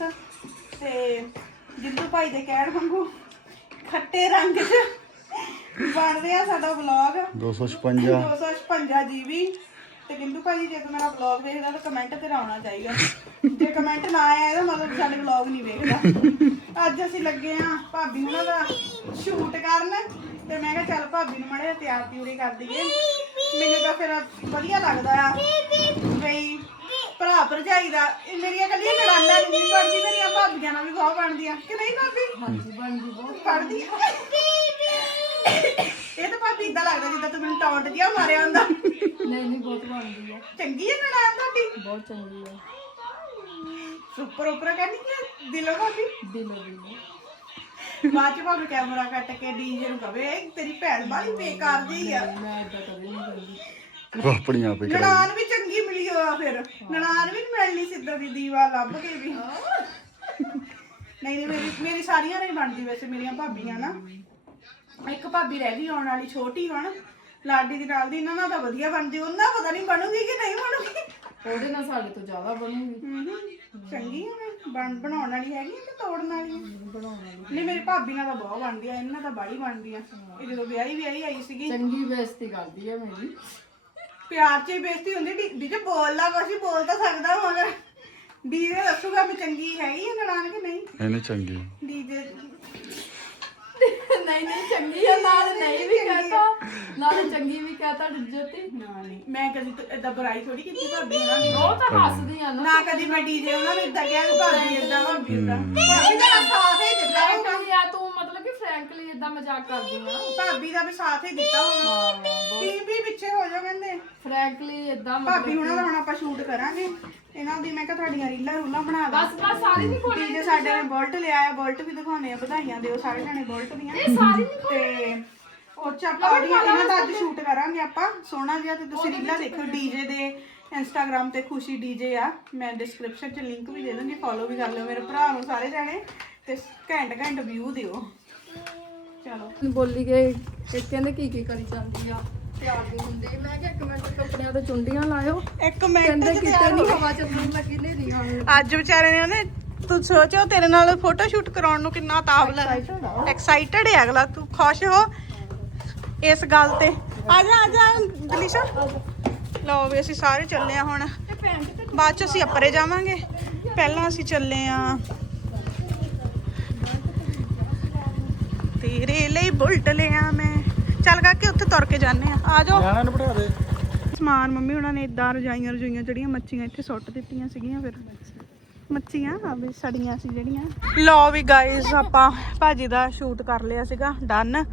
Mix ਤੇ ਜਿੱਦੂ ਭਾਈ ਦੇ ਕਹਿਣ ਵਾਂਗੂ ਖੱਟੇ ਰੰਗ 'ਚ ਬਣ ਰਿਹਾ ਸਾਡਾ ਵਲੌਗ 256 256 ਜੀਬੀ। ਤੇ ਗਿੰਦੂ ਭਾਜੀ ਜੇ ਮੇਰਾ ਵਲੌਗ ਦੇਖਦਾ ਤਾਂ ਕਮੈਂਟ ਤੇ ਆਉਣਾ ਚਾਹੀਦਾ। ਜੇ ਕਮੈਂਟ ਨਾ ਆਇਆ ਇਹਦਾ ਮਤਲਬ ਸਾਡੇ ਵਲੌਗ ਨਹੀਂ ਵੇਖਦਾ। ਅੱਜ ਅਸੀਂ ਲੱਗੇ ਆ ਭਾਬੀ ਉਹਨਾਂ ਦਾ ਸ਼ੂਟ ਕਰਨ। ਤੇ ਮੈਂ ਕਿਹਾ ਚੱਲ ਭਾਬੀ ਨੂੰ ਮੜੇ ਤਿਆਰ ਤਿਉਰੀ ਕਰ ਦਈਏ। ਮੈਨੂੰ ਤਾਂ ਫਿਰ ਵਧੀਆ ਲੱਗਦਾ ਆ ਬਈ ਭਰਾ ਭਰਜਾਈ ਦਾ ਇਹ ਮੇਰੀਆਂ ਕੱਲੀਆਂ ਲੜਾਈਆਂ ਨਹੀਂ ਬਣਦੀ ਮੇਰੀਆਂ ਭਾਬੀਆਂ ਨਾਲ ਵੀ ਬਹੁਤ ਬਣਦੀਆਂ। ਕਿ ਨਹੀਂ ਭਾਬੀ? ਹਾਂਜੀ ਬਣਦੀ ਬਹੁਤ। ਬਣਦੀ ਇਹ ਤਾਂ ਭਾਬੀ ਇਦਾਂ ਲੱਗਦਾ ਜਿੱਦਾਂ ਤੂੰ ਮੈਨੂੰ ਟੌਂਟ ਜਿਹਾ ਮਾਰਿਆ ਹੁੰਦਾ। ਨਹੀਂ ਨਹੀਂ ਬਹੁਤ ਬਣਦੀ ਹੈ ਚੰਗੀ ਹੈ ਨਨਾਣ ਤੁਹਾਡੀ? ਬਹੁਤ ਚੰਗੀ ਹੈ ਸੁਪਰ ਉਪਰ ਕਹਿੰਦੀ ਕਿ ਦਿਲੋਂ ਭਾਬੀ? ਦਿਲੋਂ ਦਿਲੋਂ। ਬਾਅਦ ਚ ਭਾਵੇਂ ਕੈਮਰਾ ਕੱਟ ਕੇ ਡੀਜੇ ਨੂੰ ਕਵੇ "ਇਹ ਤੇਰੀ ਭੈਣ ਬਾਲੀ ਬੇਕਾਰ ਜਿਹੀ ਆ। ਮੈਂ ਇਦਾਂ ਕਦੇ ਨਹੀਂ ਕਰਦੀ। ਉਹ ਆਪਣੀ ਆਪ ਹੀ ਕਰਾਈ ਨਨਾਣ ਵੀ ਹੋਆ ਫਿਰ। ਨਨਾਣ ਵੀ ਨੀ ਮਿਲਣੀ ਸਿੱਧਾ ਦੀ ਦੀਵਾ ਲੱਭ ਕੇ ਵੀ। ਨਹੀਂ ਨਹੀਂ ਮੇਰੀ ਮੇਰੀ ਸਾਰੀਆਂ ਨਹੀਂ ਬਣਦੀ ਵੈਸੇ ਮੇਰੀਆਂ ਭਾਬੀਆਂ ਨਾ। ਇੱਕ ਭਾਬੀ ਰਹਿ ਗਈ ਆਉਣ ਵਾਲੀ ਛੋਟੀ ਹੁਣ। ਲਾਡੀ ਦੀ ਨਾਲ ਦੀ ਇਹਨਾਂ ਨਾਲ ਤਾਂ ਵਧੀਆ ਬਣਦੀ। ਉਹਨਾਂ ਪਤਾ ਨਹੀਂ ਬਣੂਗੀ ਕਿ ਨਹੀਂ ਬਣੂਗੀ। ਉਹਦੇ ਨਾਲ ਸਾਡੇ ਤੋਂ ਜ਼ਿਆਦਾ ਬਣੂਗੀ। ਹਮ, ਚੰਗੀ ਆ ਮੈਂ ਬਣ ਬਣਾਉਣ ਵਾਲੀ ਹੈਗੀ ਆ ਕਿ ਤੋੜਨ ਵਾਲੀ ਆ? ਬਣਾਉਣ ਵਾਲੀ ਨਹੀਂ ਮੇਰੀ ਭਾਬੀ ਨਾਲ ਤਾਂ ਬਹੁਤ ਬਣਦੀ ਆ ਇਹਨਾਂ ਤਾਂ ਬਾੜੀ ਬਣਦੀ ਆ। ਇਹ ਜਦੋਂ ਵਿਆਹੀ ਵਿਆਹੀ ਆਈ ਸੀਗੀ। ਚੰਗੀ ਬੇਇੱਜ਼ਤੀ ਕਰਦੀ ਹੈ ਮੇਰੀ। ਪਿਆਰ 'ਚ ਹੀ ਬੇਇੱਜ਼ਤੀ ਹੁੰਦੀ ਡੀ- ਡੀਜੇ ਬੋਲਦਾ ਕੁਛ ਹੀ ਬੋਲ ਤਾਂ ਸਕਦਾ ਮਗਰ ਡੀਜੇ ਦੱਸੂਗਾ ਮੈਂ ਚੰਗੀ ਹੈਗੀ ਆ ਨੜਾਨ ਕਿ ਨਹੀਂ? ਇਹਨੇ ਚੰਗੀ। ਡੀਜੇ ਨਹੀਂ ਨਹੀਂ ਚੰਗੀ ਹੈ ਨਾਲ ਨਹੀਂ ਵੀ ਕਹਤਾ। ਨਾਲ ਚੰਗੀ ਵੀ ਕਹਤਾ ਜੋਤੀ। ਨਾ ਨਹੀਂ। ਮੈਂ ਕਦੀ ਇਦਾਂ ਬੁਰਾਈ ਥੋੜੀ ਕੀਤੀ ਭਾਬੀ ਉਹਨਾਂ ਦੀ ਉਹ ਤਾਂ ਹੱਸਦੀ ਆ ਨਾ। ਨਾ ਕਦੀ ਮੈਂ ਡੀਜੇ ਉਹਨਾਂ ਨੂੰ ਇਦਾਂ ਕਿਹਾ ਕਿ ਭਾਬੀ ਇਦਾਂ ਭਾਬੀ ਇਦਾਂ ਭਾਬੀ ਦਾ ਸਾਥ ਹੀ ਦਿੱਤਾ। ਆ ਤੂੰ ਮਤਲਬ ਫਰੈਂਕਲੀ ਇਦਾਂ ਮਜ਼ਾਕ ਕਰਦੀ ਆ। ਭਾਬੀ ਦਾ ਵੀ ਸਾਥ ਹੀ ਦਿੱਤਾ ਹੋਣਾ। ਹਾਂ ਵੀ ਵੀ ਪਿੱਛੇ ਹੋ ਜਾ ਕਹਿੰਦੇ। ਫਰੈਂਕਲੀ ਇਦਾਂ ਭਾਬੀ ਹੁਣਾਂ ਦਾ ਹੁਣ ਆਪਾਂ ਸ਼ੂਟ ਕਰਾਂਗੇ। ਇਹਨਾਂ ਦੀ ਮੈਂ ਕਿਹਾ ਤੁਹਾਡੀਆਂ ਰੀਲਾਂ ਰੂਲਾਂ ਬਣਾ ਦਾਂ। ਬਸ ਬਸ ਸਾਰੀ ਨਹੀਂ ਕੋਲ ਡੀਜੇ ਸਾਡੇ ਨੇ ਬੋਲਟ ਲਿਆ ਹੈ ਬੋਲਟ ਵੀ ਦਿਖਾਉਣੇ ਆ ਵਧਾਈਆਂ ਦਿਓ ਸਾਰੇ ਜਣੇ ਬੋਲਟ ਦੀਆਂ। ਇਹ ਸਾਰੀ ਨਹੀਂ ਤੇ ਉਹ ਚ ਆਪਾਂ ਉਹਦੀਆਂ ਇਹਨਾਂ ਦਾ ਅੱਜ ਸ਼ੂਟ ਕਰਾਂਗੇ ਆਪਾਂ। ਸੋਹਣਾ ਜਿਹਾ ਤੇ ਤੁਸੀਂ ਰੀਲਾਂ ਦੇਖੋ ਡੀਜੇ ਦੇ ਇੰਸਟਾਗ੍ਰam ਤੇ ਖੁਸ਼ੀ ਡੀਜੇ ਆ। ਮੈਂ ਡਿਸਕ੍ਰਿਪਸ਼ਨ 'ਚ ਲਿੰਕ ਵੀ ਦੇ ਦੂੰਗੀ ਫੋਲੋ ਵੀ ਕਰ ਲਿਓ ਮੇਰੇ ਭਰਾ ਨੂੰ ਸਾਰੇ ਜਣੇ। ਤੇ ਘੈਂਟ ਘੈਂਟ ਵਿਊ ਦਿਓ। ਚਲੋ। ਬੋਲੀ ਗਏ ਇਹ ਕਹਿੰਦੇ ਕੀ ਕੀ ਕਰੀ ਜਾਂਦੀ ਆ। ਤਿਆਰ ਦੀ ਹੁੰਦੀ। ਮੈਂ ਕਿਹਾ ਇੱਕ ਮਿੰਟ ਕੱਪੜਿਆਂ ਤੇ ਚੁੰਡੀਆਂ ਲਾਇਓ। ਇੱਕ ਮਿੰਟ ਕਹਿੰਦੇ ਕਿਤੇ ਨਹੀਂ ਹਵਾ ਚੱਲਣ ਲੱਗੀ ਨੇਰੀ ਆਉਣ ਅੱਜ ਵਿਚਾਰੇ ਨੇ ਉਹਨੇ ਤੂੰ ਸੋਚੋ ਤੇਰੇ ਨਾਲ ਫੋਟੋ ਸ਼ੂਟ ਕਰਾਉਣ ਨੂੰ ਕਿੰਨਾ ਤਾਵਲ ਐਕਸਾਈਟਡ ਹੈ ਅਗਲਾ ਤੂੰ ਖੁਸ਼ ਹੋ ਇਸ ਗੱਲ ਤੇ? ਆ ਜਾ ਆ ਜਾ ਦਲੀਸ਼ਾ। ਲਓ ਵੀ ਅਸੀਂ ਸਾਰੇ ਚੱਲੇ ਆ ਹੁਣ। ਬਾਅਦ ਚ ਅਸੀਂ ਅੱਪਰੇ ਜਾਵਾਂਗੇ। ਪਹਿਲਾਂ ਅਸੀਂ ਚੱਲੇ ਆ ਤੇਰੇ ਲਈ ਬੁਲਟ ਲਿਆ ਮੈਂ। ਚੱਲ ਕਾਕੇ ਉੱਥੇ ਤੁਰ ਕੇ ਜਾਂਦੇ ਆ। ਆ ਜਾਓ। ਨਿਆਣਾ ਨੂੰ ਬਿਠਾ ਦੇ। ਸਮਾਨ ਮੰਮੀ ਉਹਨਾਂ ਨੇ ਇਦਾਂ ਰਜਾਈਆਂ ਰਜਾਈਆਂ ਜਿਹੜੀਆਂ ਮੱਛੀਆਂ ਇੱਥੇ ਸੁੱਟ ਦਿੱਤੀਆਂ ਸੀਗੀਆਂ ਫਿਰ। ਮੱਛੀਆਂ ਆ ਵੀ ਸੜੀਆਂ ਸੀ ਜਿਹੜੀਆਂ। ਲਓ ਵੀ ਗਾਇਸ ਆਪਾਂ ਭਾਜੀ ਦਾ ਸ਼ੂਟ ਕਰ ਲਿਆ ਸੀਗਾ ਡਨ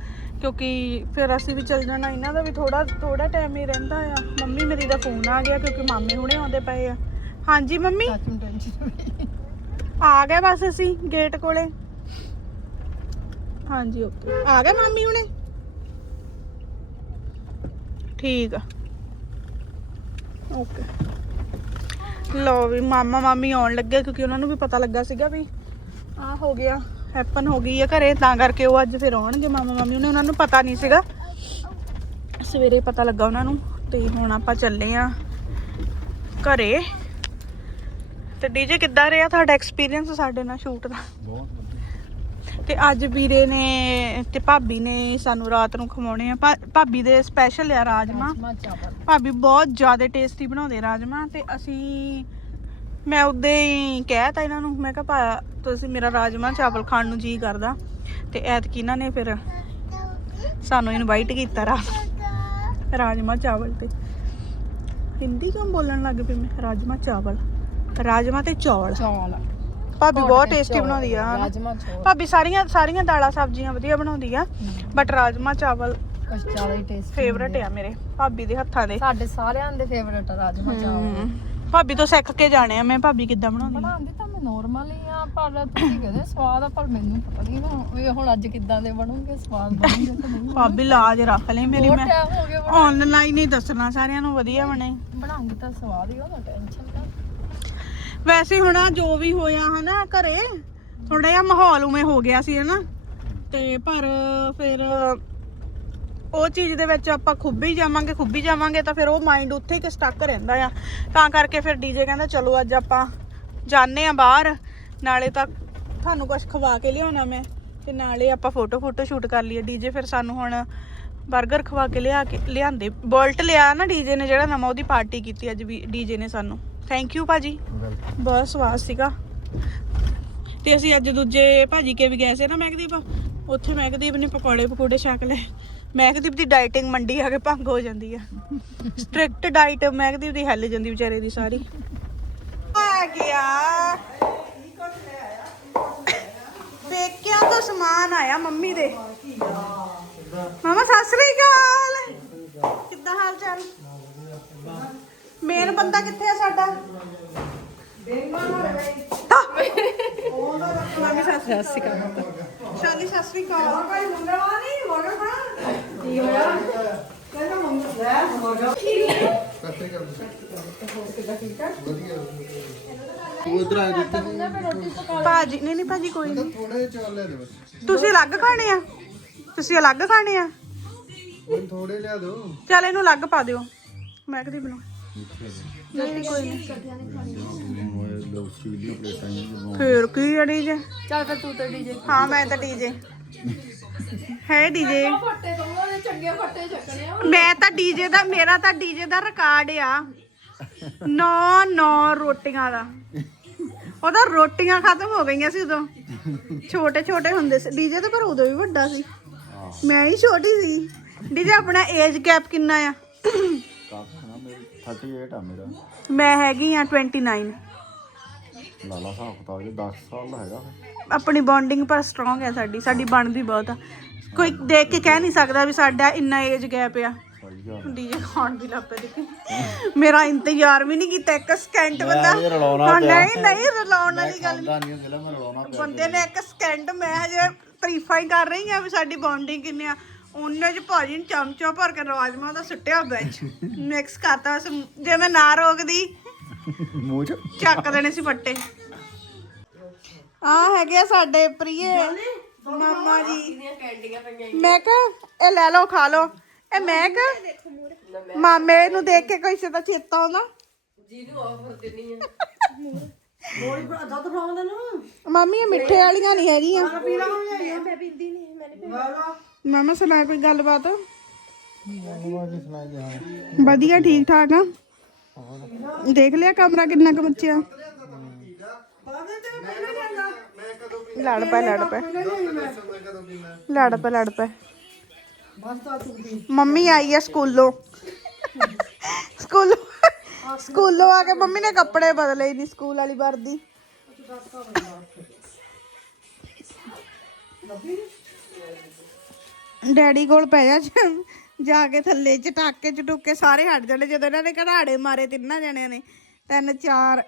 ਕਿਉਂਕਿ ਫਿਰ ਅਸੀਂ ਵੀ ਚੱਲ ਜਾਣਾ ਇਹਨਾਂ ਦਾ ਵੀ ਥੋੜਾ ਥੋੜਾ ਟਾਈਮ ਹੀ ਰਹਿੰਦਾ ਆ। ਮੰਮੀ ਮੇਰੀ ਦਾ ਫੋਨ ਆ ਗਿਆ ਕਿਉਂਕਿ ਮਾਮੇ ਹੁਣੇ ਆਉਂਦੇ ਪਏ ਆ। ਹਾਂਜੀ ਮੰਮੀ? ਆ। ਗਏ ਬਸ ਅਸੀਂ ਗੇਟ ਕੋਲੇ। ਹਾਂਜੀ ਓਕੇ ਆ ਗਏ ਮਾਮੀ ਹੁਣੇ? ਠੀਕ ਆ। ਓਕੇ ਲੋ ਵੀ ਮਾਮਾ ਮਾਮੀ ਆਉਣ ਲੱਗੇ ਕਿਉਂਕਿ ਉਹਨਾਂ ਨੂੰ ਵੀ ਪਤਾ ਲੱਗਾ ਸੀਗਾ ਵੀ ਆ ਹੋ ਗਿਆ ਹੈਪਨ ਹੋ ਗਈ ਆ ਘਰੇ ਤਾਂ ਕਰਕੇ ਉਹ ਅੱਜ ਫਿਰ ਆਉਣਗੇ। ਮਾਮਾ ਮਾਮੀ ਉਹਨੇ ਉਹਨਾਂ ਨੂੰ ਪਤਾ ਨਹੀਂ ਸੀਗਾ। ਸਵੇਰੇ ਪਤਾ ਲੱਗਾ ਉਹਨਾਂ ਨੂੰ ਤੇ ਹੁਣ ਆਪਾਂ ਚੱਲੇ ਆ ਘਰੇ। ਤੇ ਡੀਜੇ ਕਿੱਦਾਂ ਰਿਹਾ ਤੁਹਾਡਾ ਐਕਸਪੀਰੀਅੰਸ ਸਾਡੇ ਨਾਲ ਸ਼ੂਟ ਦਾ? ਬਹੁਤ ਤੇ ਅੱਜ ਵੀਰੇ ਨੇ ਤੇ ਭਾਬੀ ਨੇ ਸਾਨੂੰ ਰਾਤ ਨੂੰ ਖਵਾਉਣੇ ਆ। ਭਾ- ਭਾਬੀ ਦੇ ਸਪੈਸ਼ਲ ਆ ਰਾਜਮਾ। ਚਾਵਲ। ਭਾਬੀ ਬਹੁਤ ਜ਼ਿਆਦਾ ਟੇਸਟੀ ਬਣਾਉਂਦੇ ਰਾਜਮਾ ਤੇ ਅਸੀਂ ਮੈਂ ਉਦੋਂ ਹੀ ਕਹਿਤਾ ਇਹਨਾਂ ਨੂੰ ਮੈਂ ਕਿਹਾ ਭਾ ਤੁਸੀਂ ਮੇਰਾ ਰਾਜਮਾ ਚਾਵਲ ਖਾਣ ਨੂੰ ਜੀ ਕਰਦਾ। ਤੇ ਐਤਕੀ ਇਹਨਾਂ ਨੇ ਫਿਰ ਸਾਨੂੰ ਇਨਵਾਈਟ ਕੀਤਾ ਰਾਤ ਰਾਜਮਾ ਚਾਵਲ ਤੇ। ਹਿੰਦੀ ਕਿਉਂ ਬੋਲਣ ਲੱਗ ਪਈ ਮੈਂ? ਰਾਜਮਾ ਚਾਵਲ। ਰਾਜਮਾ ਤੇ ਚੌਲ। ਚੌਲ। ਭਾਬੀ ਬਹੁਤ ਟੇਸਟੀ ਬਣਾਉਂਦੀ ਆ। ਰਾਜਮਾ ਚੌਲ। ਭਾਬੀ ਸਾਰੀਆਂ ਸਾਰੀਆਂ ਦਾਲਾਂ ਸਬਜ਼ੀਆਂ ਵਧੀਆ ਬਣਾਉਂਦੀ ਆ ਬਟ ਰਾਜਮਾ ਚਾਵਲ ਕੁਛ ਜ਼ਿਆਦਾ ਹੀ ਟੇਸਟੀ ਫੇਵਰਟ ਆ। ਮੇਰੇ ਭਾਬੀ ਦੇ ਹੱਥਾਂ ਦੇ। ਸਾਡੇ ਸਾਰਿਆਂ ਦੇ ਫੇਵਰਟ ਰਾਜਮਾ ਚਾਵਲ। ਭਾਬੀ ਤੋਂ ਸਿੱਖ ਕੇ ਜਾਣੇ ਆ ਮੈਂ ਭਾਬੀ ਕਿੱਦਾਂ ਬਣਾਉਂਦੀ ਬਣਾਉਂਦੀ ਤਾਂ ਮੈਂ ਨਾਰਮਲ ਹੀ ਆ ਪਰ ਤੁਸੀਂ ਕਹਿੰਦੇ ਸਵਾਦ ਆ ਪਰ ਮੈਨੂੰ ਪਤਾ ਨਹੀਂ ਨਾ ਵੀ ਹੁਣ ਅੱਜ ਕਿੱਦਾਂ ਦੇ ਬਣੂਗੇ ਸਵਾਦ ਬਣੂਗੇ ਤਾਂ ਨਹੀਂ ਭਾਬੀ ਲਾਜ ਰੱਖ ਲਈ ਮੇਰੀ ਮੈਂ ਆਨਲਾਈਨ ਹੀ ਦੱਸਣਾ ਸਾਰਿਆਂ ਨੂੰ ਵਧੀਆ ਬਣੇ। ਬਣਾਉਂਗੀ ਤਾਂ ਸਵਾਦ ਹੀ ਉਹਦਾ ਟੈਨਸ਼ਨ ਨਾ। ਵੈਸੇ ਹੁਣ ਆਹ ਜੋ ਵੀ ਹੋਇਆ ਹਨਾ ਘਰੇ ਥੋੜਾ ਜਿਹਾ ਮਾਹੌਲ ਉਵੇਂ ਹੋ ਗਿਆ ਸੀ ਹਨਾ। ਤੇ ਪਰ ਫਿਰ ਉਹ ਚੀਜ਼ ਦੇ ਵਿੱਚ ਆਪਾਂ ਖੁੱਬੀ ਜਾਵਾਂਗੇ ਖੁੱਬੀ ਜਾਵਾਂਗੇ ਤਾਂ ਫਿਰ ਉਹ ਮਾਈਂਡ ਉੱਥੇ ਹੀ ਸਟਕ ਰਹਿੰਦਾ ਆ। ਤਾਂ ਕਰਕੇ ਫਿਰ ਡੀਜੇ ਕਹਿੰਦਾ, ਚਲੋ ਅੱਜ ਆਪਾਂ ਜਾਣੇ ਆ ਬਾਹਰ, ਨਾਲੇ ਤਾਂ ਤੁਹਾਨੂੰ ਕੁਝ ਖਵਾ ਕੇ ਲਿਆਉਣਾ ਮੈਂ, ਤੇ ਨਾਲੇ ਆਪਾਂ ਫੋਟੋ ਫੋਟੋ ਸ਼ੂਟ ਕਰ ਲਈਏ। ਡੀਜੇ ਫਿਰ ਸਾਨੂੰ ਹੁਣ 버ਗਰ ਖਵਾ ਕੇ ਲਿਆ ਕੇ, ਲਿਆਂਦੇ, ਬੋਲਟ ਲਿਆ ਨਾ ਡੀਜੇ ਨੇ ਜਿਹੜਾ ਨਵਾਂ, ਉਹਦੀ ਪਾਰਟੀ ਕੀਤੀ ਅੱਜ ਵੀ ਡੀਜੇ ਨੇ ਸਾਨੂੰ। ਥੈਂਕ ਯੂ ਭਾਜੀ। ਬਹੁਤ ਸਵਾਦ ਸੀਗਾ। ਤੇ ਅਸੀਂ ਅੱਜ ਦੂਜੇ ਭਾਜੀ ਕੇ ਵੀ ਗਏ ਸੀ ਨਾ ਮਹਿਕਦੀਪ। ਉੱਥੇ ਮਹਿਕਦੀਪ ਨੇ ਪਕੌੜੇ ਪਕੌੜੇ ਛਕ ਲਏ। ਮਹਿਕਦੀਪ ਦੀ ਡਾਈਟਿੰਗ ਮੰਡੀ ਆ ਕੇ ਭੰਗ ਹੋ ਜਾਂਦੀ ਆ। ਸਟ੍ਰਿਕਟ ਡਾਈਟ ਮਹਿਕਦੀਪ ਦੀ ਹਿੱਲ ਜਾਂਦੀ ਵਿਚਾਰੇ ਦੀ ਸਾਰੀ। ਆ ਗਿਆ। ਪੇਕਿਆਂ ਤੋਂ ਸਮਾਨ ਆਇਆ ਮੰਮੀ ਦੇ। ਮਾਮਾ ਸਤਿ ਸ੍ਰੀ ਅਕਾਲ। ਕਿੱਦਾਂ ਹਾਲ ਚਾਲ? ਮੇਨ ਬੰਦਾ ਕਿੱਥੇ ਆ ਸਾਡਾ? ਮੰਮੀ ਸਤਿ ਸ੍ਰੀ ਅਕਾਲ ਸ਼ਾਲੀ ਸਤਿ ਸ੍ਰੀ ਅਕਾਲ ਭਾਈ ਮੁੰਡਾ ਨਹੀਂ ਹੋਗਾ ਹਾਂ ਕੀ ਹੋਇਆ ਕਹਿੰਦਾ ਮੰਮਾ ਤੂੰ ਇਧਰ ਆ ਦਿੱਤੇ ਭਾਜੀ ਨਹੀਂ ਨਹੀਂ ਭਾਜੀ ਕੋਈ ਨਹੀਂ। ਥੋੜੇ ਚਾਲ ਲੈ ਦੇ ਬਸ ਤੁਸੀਂ ਅਲੱਗ ਖਾਣੇ ਆ? ਤੁਸੀਂ ਅਲੱਗ ਖਾਣੇ ਆ? ਥੋੜੇ ਲਿਆ ਦੋ ਚੱਲ ਇਹਨੂੰ ਅਲੱਗ ਪਾ ਦਿਓ। ਮੈਂ ਕਦੀ ਬਣਾਉ? ਨਹੀਂ ਕੋਈ ਜੀ ਫੇਰ ਕੀ ਅੜੀ ਜੇ? ਚੱਲ ਫਿਰ ਤੂੰ ਤੇ ਡੀਜੇ ਹਾਂ ਮੈਂ ਤਾਂ ਡੀਜੇ ਹੈ ਡੀਜੇ ਫੱਟੇ ਤੋਂ ਉਹਨੇ ਚੰਗੇ ਫੱਟੇ ਚੱਕਣੇ ਆ। ਮੈਂ ਤਾਂ ਡੀਜੇ ਦਾ ਮੇਰਾ ਤਾਂ ਡੀਜੇ ਦਾ ਰਿਕਾਰਡ ਆ। ਨੌ ਨੌ ਰੋਟੀਆਂ ਦਾ। ਉਹਦਾ ਰੋਟੀਆਂ ਖਤਮ ਹੋ ਗਈਆਂ ਸੀ ਉਦੋਂ। ਛੋਟੇ ਛੋਟੇ ਹੁੰਦੇ ਸੀ। ਡੀਜੇ ਤਾਂ ਪਰ ਉਦੋਂ ਵੀ ਵੱਡਾ ਸੀ। ਮੈਂ ਹੀ ਛੋਟੀ ਸੀ। ਡੀਜੇ ਆਪਣਾ ਏਜ ਗੈਪ ਕਿੰਨਾ ਆ? 38 ਆ ਮੇਰਾ। ਮੈਂ ਹੈਗੀ ਆ 29 ਲਾਲਾ ਸਾਹਿਬ ਬਤਾ ਜੇ 10 ਸਾਲ ਦਾ ਹੈਗਾ। ਫਿਰ। ਆਪਣੀ ਬੌਂਡਿੰਗ ਪਰ ਸਟਰੋਂਗ ਹੈ ਸਾਡੀ ਸਾਡੀ ਬਣਦੀ ਬਹੁਤ ਆ। ਕੋਈ ਦੇਖ ਕੇ ਕਹਿ ਨਹੀਂ ਸਕਦਾ ਵੀ ਸਾਡਾ ਇੰਨਾ ਏਜ ਗੈਪ ਆ। ਡੀਜੇ ਖਾਣ ਦੀ ਲੱਪੇ ਦੇਖੀ। ਮੇਰਾ ਇੰਤਜ਼ਾਰ ਵੀ ਨਹੀਂ ਕੀਤਾ ਇੱਕ ਸਕਿੰਟ ਬੰਦਾ। ਨਹੀਂ ਨਹੀਂ ਰਲਾਉਣ ਵਾਲੀ ਗੱਲ ਨਹੀਂ। ਬੰਦੇ ਨੇ ਇੱਕ ਸਕਿੰਟ ਮੈਂ ਹਜੇ ਤਾਰੀਫਾਂ ਹੀ ਕਰ ਰਹੀ ਆ ਵੀ ਸਾਡੀ ਬੌਂਡਿੰਗ ਕਿੰਨੀ ਆ। ਉਹਨੇ ਚ ਭਾਜੀ ਨੇ ਚਮਚਾ ਭਰ ਕੇ ਰਾਜਮਾ ਦਾ ਸੁੱਟਿਆ ਵਿੱਚ। ਮਿਕਸ ਕਰਤਾ ਜੇ ਮੈਂ ਨਾ ਰੋਕਦੀ ਮੂੰਹ ਚ। ਚੱਕ ਦੇਣੇ ਸੀ ਫੱਟੇ। ਆ ਹੈਗੇ ਆ ਸਾਡੇ ਪ੍ਰਿਏ ਮਾਮਾ ਜੀ। ਮੈਂ ਕਿਹਾ ਇਹ ਲੈ ਲਓ ਖਾ ਲਓ। ਇਹ ਮੈਂ ਕਿਹਾ ਮਾਮੇ ਨੂੰ ਦੇਖ ਕੇ ਕਿਸੇ ਦਾ ਚੇਤਾ ਆਉਂਦਾ। ਮਾਮੀ ਇਹ ਮਿੱਠੇ ਵਾਲੀਆਂ ਨਹੀਂ ਹੈਗੀਆਂ। ਮਾਮਾ ਸੁਣਾ ਕੋਈ ਗੱਲਬਾਤ? ਵਧੀਆ ਠੀਕ ਠਾਕ ਆ? ਦੇਖ ਲਿਆ ਕਮਰਾ ਕਿੰਨਾ ਕੁ ਮੱਚਿਆ ਲੜ ਪੈ ਲੜ ਪੈ। ਲੜ ਪੈ ਲੜ ਪੈ। ਮੰਮੀ ਆਈ ਆ ਸਕੂਲੋਂ। ਸਕੂਲ ਸਕੂਲੋਂ ਆ ਕੇ ਮੰਮੀ ਨੇ ਕੱਪੜੇ ਬਦਲੇ ਨਹੀਂ ਸਕੂਲ ਵਾਲੀ ਵਰਦੀ। ਡੈਡੀ ਕੋਲ ਪੈ ਜਾ ਜਾ ਕੇ ਥੱਲੇ ਚਟਾਕੇ ਚਟੂਕੇ ਸਾਰੇ ਹਟ ਜਾਣੇ ਜਦੋਂ ਇਹਨਾਂ ਨੇ ਘੜਾੜੇ ਮਾਰੇ ਤਿੰਨਾਂ ਜਣਿਆਂ ਨੇ। ਤਿੰਨ ਚਾਰ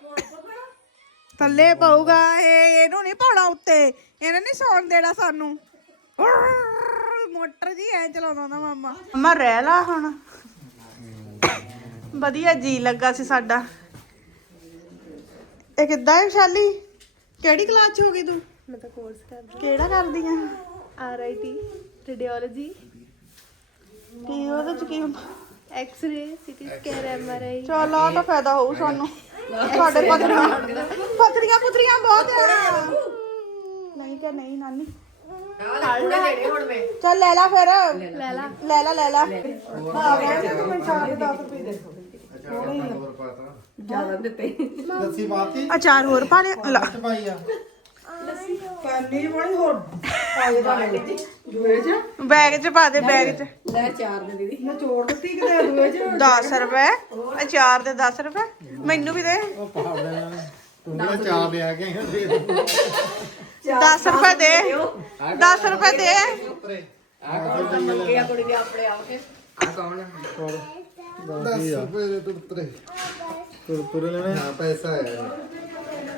ਥੱਲੇ ਪਊਗਾ ਇਹ ਇਹਨੂੰ ਨਹੀਂ ਪਾਉਣਾ ਉੱਤੇ ਇਹਨੇ ਨਹੀਂ ਸੌਣ ਦੇਣਾ ਸਾਨੂੰ। ਮੋਟਰ ਜੀ ਐ ਚਲਾਉਂਦਾ ਹੁੰਦਾ ਮਾਮਾ। ਮਾਮਾ ਰਹਿ ਲਾ ਹੁਣ। ਵਧੀਆ ਜੀ ਲੱਗਾ ਸੀ ਸਾਡਾ। ਇਹ ਕਿੱਦਾਂ ਹੈ ਵਿਸ਼ਾਲੀ? ਕਿਹੜੀ ਕਲਾਸ ਚ ਹੋ ਗਈ ਤੂੰ? ਮੈਂ ਤਾਂ ਕੋਰਸ ਕਰ ਕਿਹੜਾ ਕਰਦੀ ਆ? ਆਰਆਈਟੀ ਰੇਡੀਓਲੋਜੀ। ਕੀ ਉਹਦੇ ਚ ਕੀ ਹੁੰਦਾ? ਐਕਸ-ਰੇ ਸਿਟੀ ਸਕੈਨ ਐਮਆਰਆਈ ਚਲ ਆ ਤਾਂ ਫਾਇਦਾ ਹੋਊ ਸਾਨੂੰ। ਸਾਡੇ ਪਥਰੀਆਂ ਪਥਰੀਆਂ ਪੁਥਰੀਆਂ ਬਹੁਤ ਆ। ਨਹੀਂ ਕਿ ਨਹੀਂ ਨਾਨੀ। ਚੱਲ ਲੈ ਲੈ ਫਿਰ। ਲੈ ਲੈ। ਲੈ ਲੈ ਲੈ ਲੈ। ਲੱਸੀ ਮਾਤੀ ਅਚਾਰ ਹੋਰ ਪਾ ਲਾ। ਭਾਈ ਆ। ਬੈਗ ਚ? ਪਾ ਦੇ ਬੈਗ ਚ। ਲੈ 4 ਦੇ ਦੀਦੀ। ਮੈਂ ਜੋੜ ਦਿੱਤੀ ਕਿਤੇ ਦੂਏ ਚ? 10 ਰੁਪਏ। ਅਚਾਰ ਦੇ 10 ਰੁਪਏ। ਮੈਨੂੰ ਵੀ ਦੇ। ਤੂੰ ਕਿਹੜਾ ਚਾਰ ਲਿਆ ਕੇ ਦੇ। ਦੇ 10 ਰੁਪਏ ਦੇ। 10 ਰੁਪਏ ਦੇ ਦਸ ਰੁਪਏ ਦੇ ਤੁਰਤਰੇ ਤੁਰਤਰੇ ਲੈਣੇ? ਹਾਂ ਪੈਸਾ ਹੈ।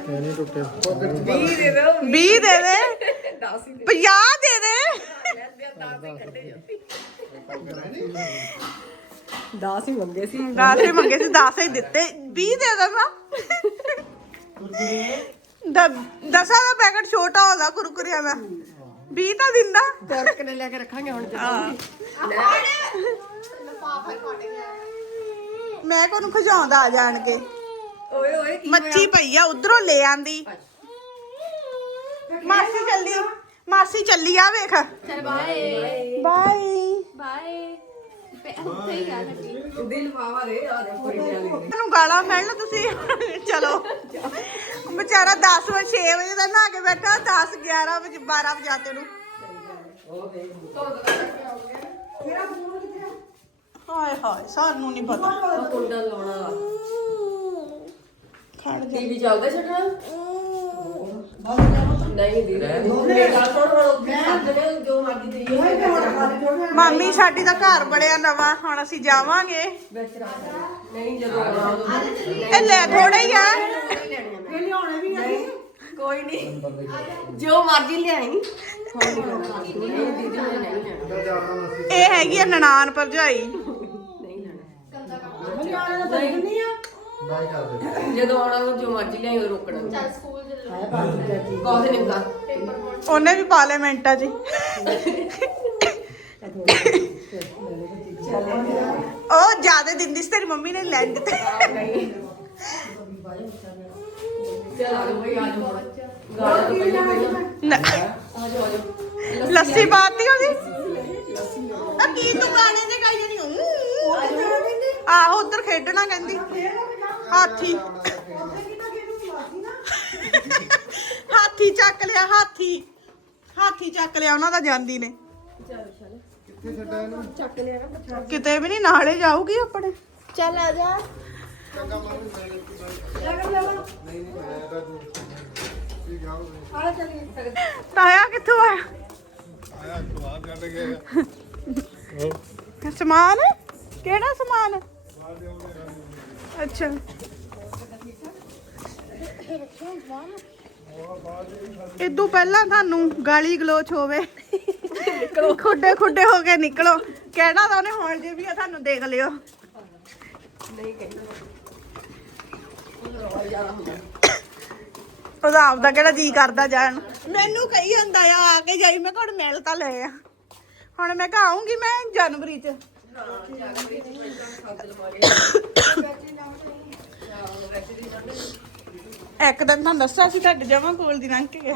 ਨਹੀਂ ਟੁੱਟੇ ਪਾਕਟ ਚ 20 ਦੇ ਦੇ। 50 ਦੇ ਦੇ। 10 ਹੀ ਮੰਗੇ ਸੀ। 10 ਹੀ ਮੰਗੇ ਸੀ 10 ਹੀ ਦਿੱਤੇ। 20 ਦੇ ਦੇਣਾ ਦ- ਦਸਾਂ ਦਾ ਪੈਕਟ ਛੋਟਾ ਹੁੰਦਾ ਕੁਰਕੁਰਿਆਂ ਦਾ। 20 ਤਾਂ ਦਿੰਦਾ। ਟਰਕ ਨੇ ਲੈ ਕੇ ਰੱਖਾਂਗੇ ਹੁਣ ਮੈਂ ਕੋਨੂੰ ਖਜਾਉਂਦਾ ਆ ਜਾਣ ਕੇ। ਓਏ ਓਏ ਮੱਛੀ ਪਈ ਆ ਉਧਰੋਂ ਲੈ ਆਂਦੀ। ਮਾਸੀ ਚੱਲੀ। ਮਾਸੀ ਚੱਲੀ ਆ ਵੇਖ। ਚਲ ਬਾਏ। ਬਾਏ। ਉੱਥੇ ਹੀ ਆ ਲੱਗੀ ਦਿਲ ਪਾਵਾ ਦੇ ਆ ਦੇ ਪੂਰੀ ਚੱਲ ਨੂੰ ਗਾਲਾਂ ਮਿਲਣ ਤੁਸੀਂ? ਚਲੋ। ਵਿਚਾਰਾ 10 ਵਜੇ 6 ਵਜੇ ਦਾ ਨਹਾ ਕੇ ਬੈਠਾ 10 11 ਵਜੇ 12 ਵਜਾਤੇ ਨੂੰ। ਹਾਏ ਹਾਏ ਸਾਨੂੰ ਨਹੀਂ ਪਤਾ। ਕੁੰਡਾ ਲਾਉਣਾ ਖੜ ਜਾ। ਟੀਵੀ ਚੱਲਦਾ ਛੱਡਣਾ? ਨਹੀਂ ਦੀ ਮੇਰੇ ਉੱਥੇ ਜੋ ਮਰਜ਼ੀ ਮਾਮੀ ਸਾਡੀ ਦਾ ਘਰ ਬੜਿਆ ਨਵਾਂ ਹੁਣ ਅਸੀਂ ਜਾਵਾਂਗੇ। ਵਿੱਚ ਰੱਖ ਦੇ। ਨਹੀਂ ਜਦੋਂ ਆਉਣਾ ਉਦੋਂ ਇਹ ਲੈ ਥੋੜਾ ਹੀ ਆ। ਕੋਈ ਨਹੀਂ। ਜੋ ਮਰਜ਼ੀ ਲਿਆਈ। ਹੁਣ ਨਹੀਂ ਲੈਣਾ। ਨਹੀਂ ਦੀਦੀ ਨੇ ਨਹੀਂ ਲੈਣਾ। ਇਹ ਹੈਗੀ ਆ ਨਨਾਣ ਭਰਜਾਈ। ਨਹੀਂ ਲੈਣਾ। ਜਦੋਂ ਆਉਣਾ ਉਦੋਂ ਜੋ ਮਰਜ਼ੀ ਲਿਆਈ ਉਹ ਰੋਕਣਾ। ਚੱਲ ਸਕੂਲ ਉਹਨੇ ਵੀ ਪਾ ਲਿਆ ਮਿੰਟਾਂ ਹੀ। ਉਹ ਜ਼ਿਆਦਾ ਦਿੰਦੀ ਸੀ ਤੇਰੀ ਮੰਮੀ ਨੇ ਲੈਂਡ ਤੇ। ਚੱਲ ਆ ਬਈ ਆ ਜਾਓ। ਗਾਣਾ ਤੋਂ ਪਹਿਲਾਂ ਪਹਿਲਾਂ ਨਾ, ਆ ਜਾਓ ਆ ਜਾਓ ਲੱਸੀ ਪਾਤੀ ਉਹਦੀ? ਆ ਕੀ ਤੂੰ ਗਾਣੇ ਦੇ ਗਾਈ ਜਾਨੀ ਆਹੋ ਉਧਰ ਖੇਡਣਾ ਕਹਿੰਦੀ। ਹਾਥੀ। ਹਾਥੀ ਚੱਕ ਲਿਆ ਹਾਥੀ। ਹਾਥੀ ਚੱਕ ਲਿਆ ਉਹਨਾਂ ਦਾ ਜਾਂਦੀ ਨੇ। ਕਿੱਥੇ ਛੱਡਿਆ ਇਹਨੂੰ? ਕਿਤੇ ਵੀ ਨਹੀਂ ਨਾਲੇ ਜਾਊਗੀ ਆਪਣੇ। ਚੱਲ ਆ ਜਾ। ਚੰਗਾ ਮਾਰੂ ਨਹੀਂ ਨਹੀਂ ਮੈਂ ਤਾਂ ਠੀਕ ਆ ਤਾਇਆ ਕਿੱਥੋਂ ਆਇਆ? ਆਇਆ ਸਵਾਦ ਕੱਢ ਗਿਆ ਸਮਾਨ? ਕਿਹੜਾ ਸਮਾਨ? ਅੱਛਾ। ਇਦੋਂ ਪਹਿਲਾਂ ਤੁਹਾਨੂੰ ਗਾਲੀ ਗਲੋਚ ਹੋਵੇ। ਖੁੱਡੇ ਖੁੱਡੇ ਹੋ ਕੇ ਨਿਕਲੋ। ਕਹਿਣਾ ਤਾਂ ਉਹਨੇ ਹੁਣ ਜੇ ਵੀ ਆ ਤੁਹਾਨੂੰ ਦੇਖ ਲਿਓ। ਨਹੀਂ ਕਹਿੰਦਾ ਉਹਦਾ ਆਪਦਾ ਕਿਹੜਾ ਜੀ ਕਰਦਾ ਜਾਣ। ਮੈਨੂੰ ਕਹੀ ਜਾਂਦਾ ਆ ਆ ਕੇ ਜਾਈ ਮੈਂ ਕੋਲ ਮਿਲ ਤਾਂ ਲਏ ਆ। ਹੁਣ ਮੈਂ ਕਹਾਂ ਆਉਂਗੀ ਮੈਂ ਜਨਵਰੀ ਚ। ਇੱਕ ਦਿਨ ਤੁਹਾਨੂੰ ਦੱਸਿਆ ਸੀ ਤੁਹਾਡੇ ਜਮਾ ਕੋਲ ਦੀ ਲੰਘ ਕੇ ਗਿਆ।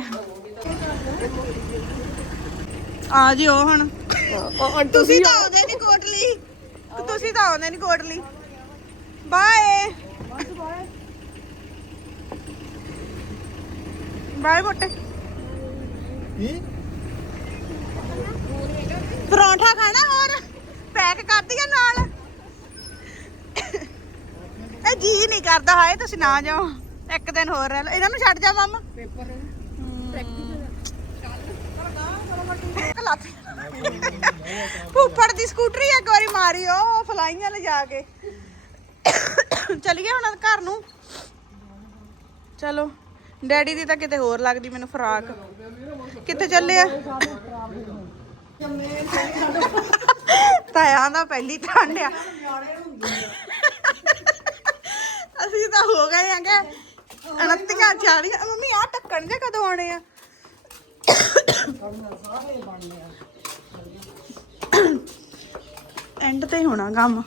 ਆ ਜਿਓ ਹੁਣ। ਤੁਸੀਂ ਤਾਂ ਆਉਂਦੇ ਨਹੀਂ ਕੋਟਲੀ। ਤੁਸੀਂ ਤਾਂ ਆਉਂਦੇ ਨਹੀਂ ਕੋਟਲੀ। ਬਾਏ। ਬਾਏ ਮੋਟੇ। ਕੀ? ਪਰੌਂਠਾ ਖਾਣਾ ਹੋਰ? ਪੈਕ ਕਰ ਦਈਏ ਨਾਲ? ਇਹ ਜੀ ਨਹੀਂ ਕਰਦਾ ਹਾਏ ਤੁਸੀਂ ਨਾ ਜਾਓ। ਇੱਕ ਦਿਨ ਹੋਰ ਰਹਿ ਲਓ। ਇਹਨਾਂ ਨੂੰ ਛੱਡ ਜਾ ਮਾਮਾ ਪੇਪਰ। ਫੁੱਫੜ ਦੀ ਸਕੂਟਰੀ ਇੱਕ ਵਾਰੀ ਮਾਰੀ ਉਹ ਫਲਾਈਆਂ ਲਿਜਾ ਕੇ। ਚਲੀਏ ਹੁਣ ਘਰ ਨੂੰ। ਚਲੋ ਡੈਡੀ ਦੀ ਤਾਂ ਕਿਤੇ ਹੋਰ ਲੱਗਦੀ ਮੈਨੂੰ ਫਰਾਕ। ਕਿੱਥੇ ਚੱਲੇ ਆ? ਤਾਇਆ ਦਾ ਪਹਿਲੀ ਠੰਡ ਆ ਅਸੀਂ ਤਾਂ ਹੋ ਗਏ ਆਂਗੇ 29 40 ਮੰਮੀ ਆ ਟੱਕਣ ਕਦੋਂ ਆਣੇ ਆ? ਐਂਡ ਤੇ ਹੋਣਾ ਕੰਮ।